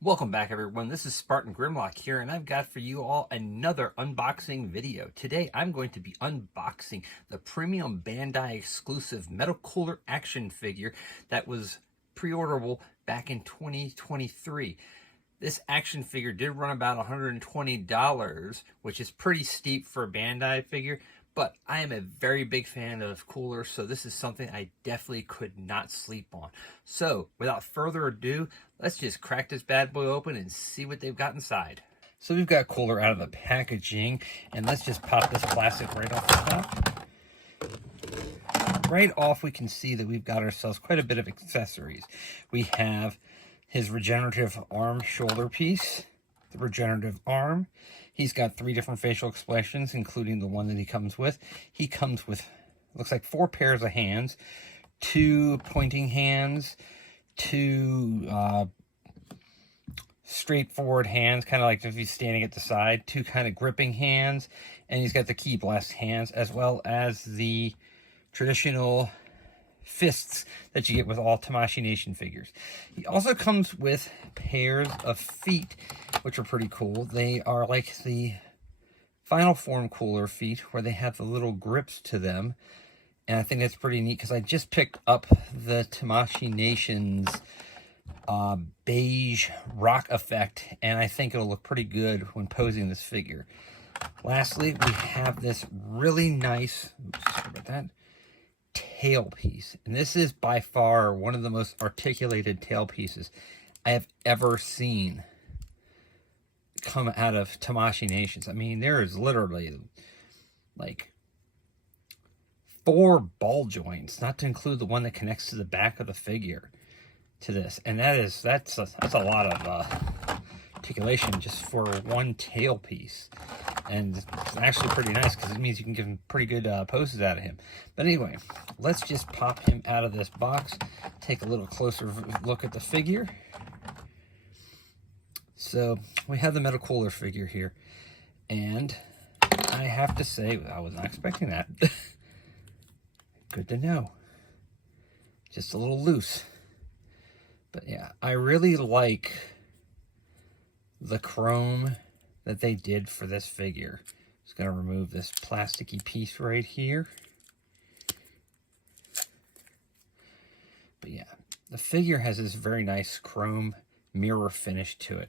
Welcome back, everyone. This is Spartan Grimlock here, and I've got for you all another unboxing video. Today, I'm going to be unboxing the premium Bandai exclusive Metal Cooler action figure that was pre-orderable back in 2023. This action figure did run about $120, which is pretty steep for a Bandai figure, but I am a very big fan of coolers, so this is something I definitely could not sleep on. So, without further ado, let's just crack this bad boy open and see what they've got inside. So we've got cooler out of the packaging, and let's just pop this plastic right off the top. Right off, we can see that we've got ourselves quite a bit of accessories. We have his regenerative arm shoulder piece, the regenerative arm. He's got 3 different facial expressions, including the one that he comes with. He comes with, looks like 4 pairs of hands, 2 pointing hands, 2 straightforward hands, kind of like if he's standing at the side, 2 kind of gripping hands, and he's got the key blast hands, as well as the traditional fists that you get with all Tamashii Nation figures. He also comes with pairs of feet, which are pretty cool. They are like the Final Form cooler feet, where they have the little grips to them, and I think that's pretty neat because I just picked up the Tamashii Nation's beige rock effect, and I think it'll look pretty good when posing this figure. Lastly, we have this really nice, sorry about that, tail piece, and this is by far one of the most articulated tail pieces I have ever seen come out of Tamashii Nations. I mean, there is literally like 4 ball joints, not to include the one that connects to the back of the figure, to this, and that's a lot of articulation just for one tail piece. And it's actually pretty nice because it means you can give him pretty good poses out of him. But anyway, let's just pop him out of this box, take a little closer look at the figure. So we have the Metal Cooler figure here, and I have to say I was not expecting that. Good to know. Just a little loose. But yeah, I really like the chrome that they did for this figure. Just going to remove this plasticky piece right here. But yeah, the figure has this very nice chrome mirror finish to it.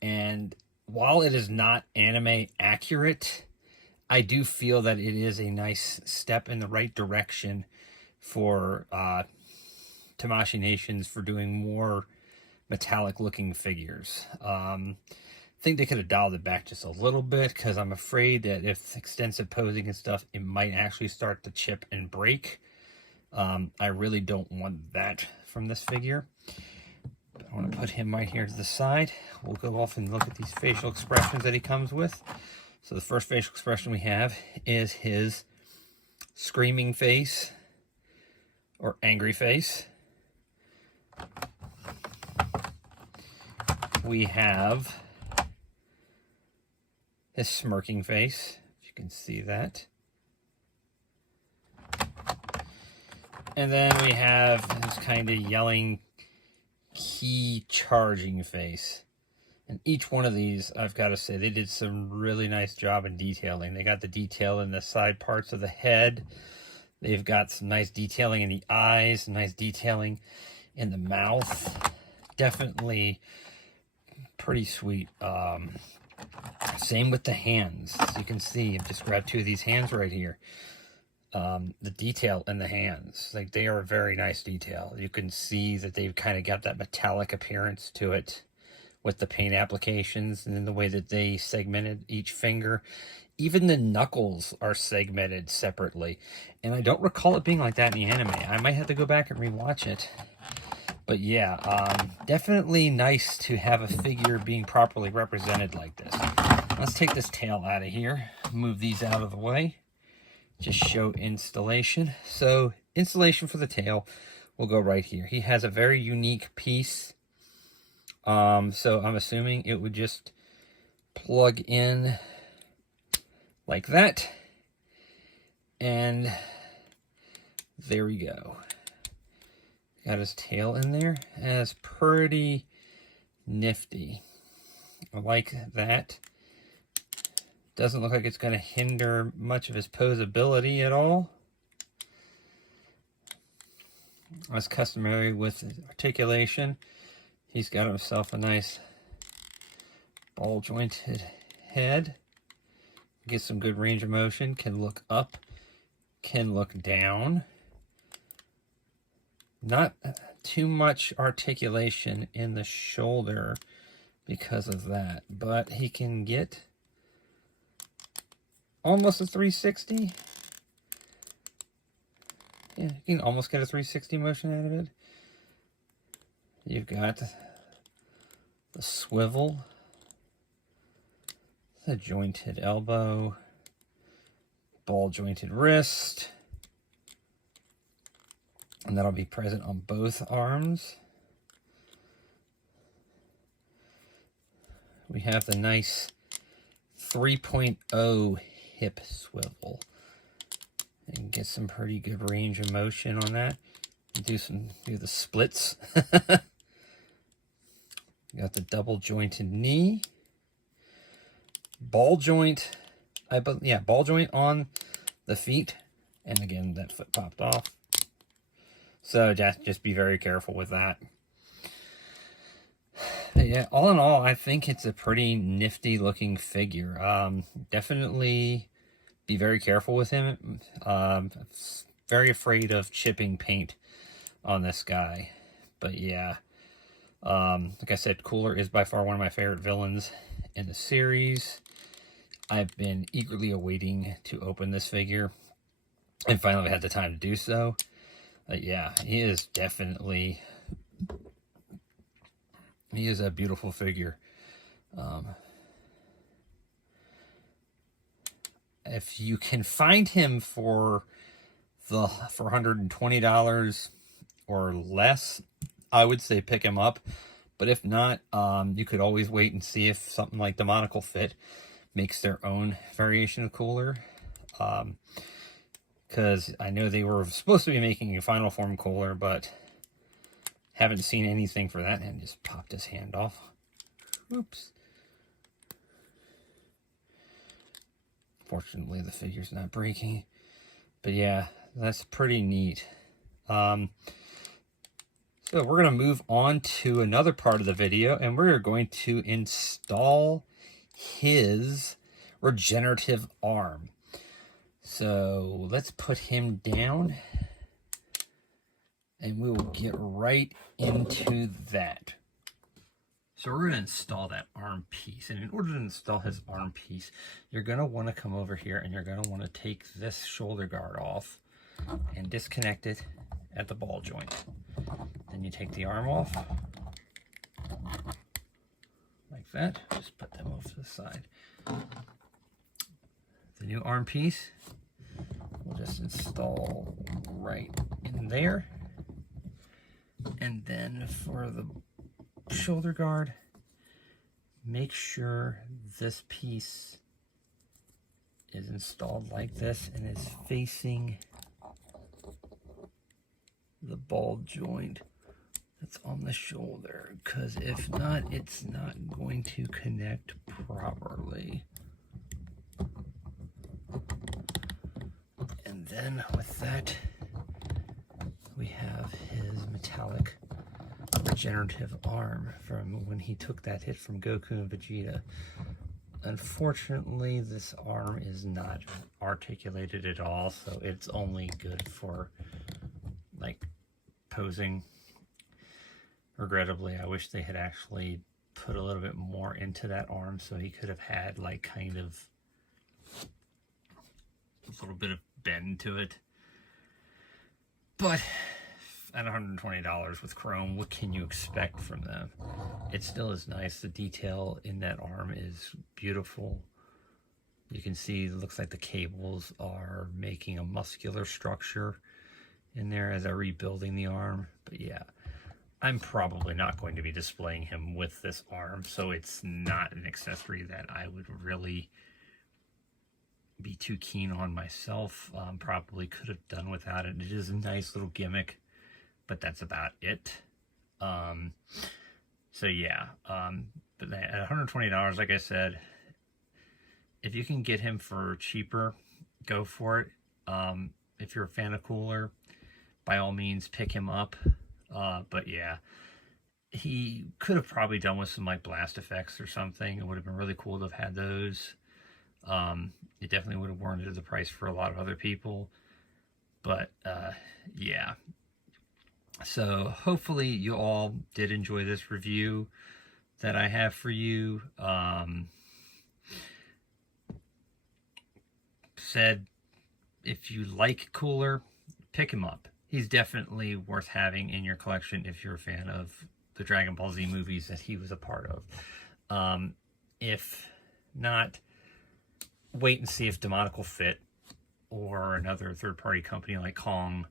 And while it is not anime accurate, I do feel that it is a nice step in the right direction for Tamashii Nations for doing more metallic looking figures. I think they could have dialed it back just a little bit, because I'm afraid that if extensive posing and stuff, it might actually start to chip and break. I really don't want that from this figure. I want to put him right here to the side. We'll go off and look at these facial expressions that he comes with. So the first facial expression we have is his screaming face or angry face. We have his smirking face, if you can see that. And then we have this kind of yelling, key charging face. And each one of these, I've got to say, they did some really nice job in detailing. They got the detail in the side parts of the head. They've got some nice detailing in the eyes, some nice detailing in the mouth. Definitely pretty sweet. Same with the hands. As you can see, I've just grabbed 2 of these hands right here. The detail in the hands, like, they are a very nice detail. You can see that they've kind of got that metallic appearance to it with the paint applications, and then the way that they segmented each finger. Even the knuckles are segmented separately, and I don't recall it being like that in the anime. I might have to go back and rewatch it. But yeah, definitely nice to have a figure being properly represented like this. Let's take this tail out of here, move these out of the way, just show installation. So installation for the tail will go right here. He has a very unique piece. So I'm assuming it would just plug in like that. And there we go. Got his tail in there. It has pretty nifty. I like that. Doesn't look like it's going to hinder much of his posability at all. As customary with articulation, he's got himself a nice ball jointed head. Gets some good range of motion, can look up, can look down. Not too much articulation in the shoulder because of that, but he can get almost a 360. Yeah, you can almost get a 360 motion out of it. You've got the swivel, the jointed elbow, ball jointed wrist, and that'll be present on both arms. We have the nice 3.0 hip swivel, and get some pretty good range of motion on that. Do the splits. You got the double jointed knee, ball joint. Ball joint on the feet, and again that foot popped off. So just be very careful with that. But yeah, all in all, I think it's a pretty nifty looking figure. Definitely be very careful with him. Very afraid of chipping paint on this guy. But yeah, like I said, Cooler is by far one of my favorite villains in the series. I've been eagerly awaiting to open this figure, and finally had the time to do so. Yeah, he is definitely... He is a beautiful figure. If you can find him for $120 or less, I would say pick him up. But if not, you could always wait and see if something like Demonical Fit makes their own variation of Cooler. Because I know they were supposed to be making a Final Form Cooler, but haven't seen anything for that, and just popped his hand off. Oops. Fortunately, the figure's not breaking. But yeah, that's pretty neat. So we're going to move on to another part of the video, and we're going to install his regenerative arm. So let's put him down, and we will get right into that. So we're going to install that arm piece. And in order to install his arm piece, you're going to want to come over here, and you're going to want to take this shoulder guard off and disconnect it at the ball joint. Then you take the arm off, like that. Just put them off to the side. The new arm piece, we'll just install right in there. And then for the shoulder guard, make sure this piece is installed like this and is facing the ball joint that's on the shoulder, because if not, it's not going to connect properly. And then with that, we have his metallic regenerative arm from when he took that hit from Goku and Vegeta. Unfortunately, this arm is not articulated at all, so it's only good for like posing. Regrettably, I wish they had actually put a little bit more into that arm so he could have had like kind of a little bit of bend to it. But at $120 with chrome, what can you expect from them? It still is nice. The detail in that arm is beautiful. You can see it looks like the cables are making a muscular structure in there as they're rebuilding the arm. But yeah, I'm probably not going to be displaying him with this arm, so it's not an accessory that I would really be too keen on myself. Probably could have done without it. It is a nice little gimmick, but that's about it. So yeah, but at $120, like I said, if you can get him for cheaper, go for it. If you're a fan of Cooler, by all means, pick him up. But yeah, he could have probably done with some like blast effects or something. It would have been really cool to have had those. It definitely would have warranted the price for a lot of other people. But yeah. So hopefully you all did enjoy this review that I have for you. Said if you like Cooler, pick him up. He's definitely worth having in your collection if you're a fan of the Dragon Ball Z movies that he was a part of. If not, wait and see if Demonical Fit or another third-party company like Kong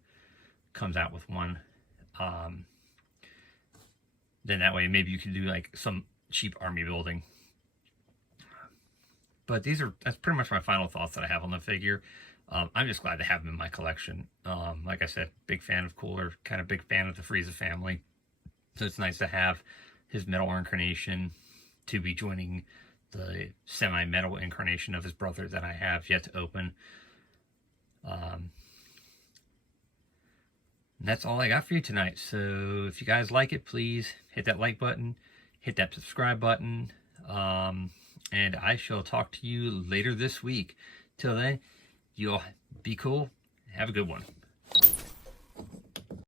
comes out with one. Then that way maybe you can do like some cheap army building. But that's pretty much my final thoughts that I have on the figure. I'm just glad to have him in my collection. Like I said, big fan of Cooler, kind of big fan of the Frieza family. So it's nice to have his metal incarnation to be joining the semi-metal incarnation of his brother that I have yet to open. That's all I got for you tonight. So if you guys like it, please hit that like button, hit that subscribe button, and I shall talk to you later this week. Till then, you all be cool. Have a good one.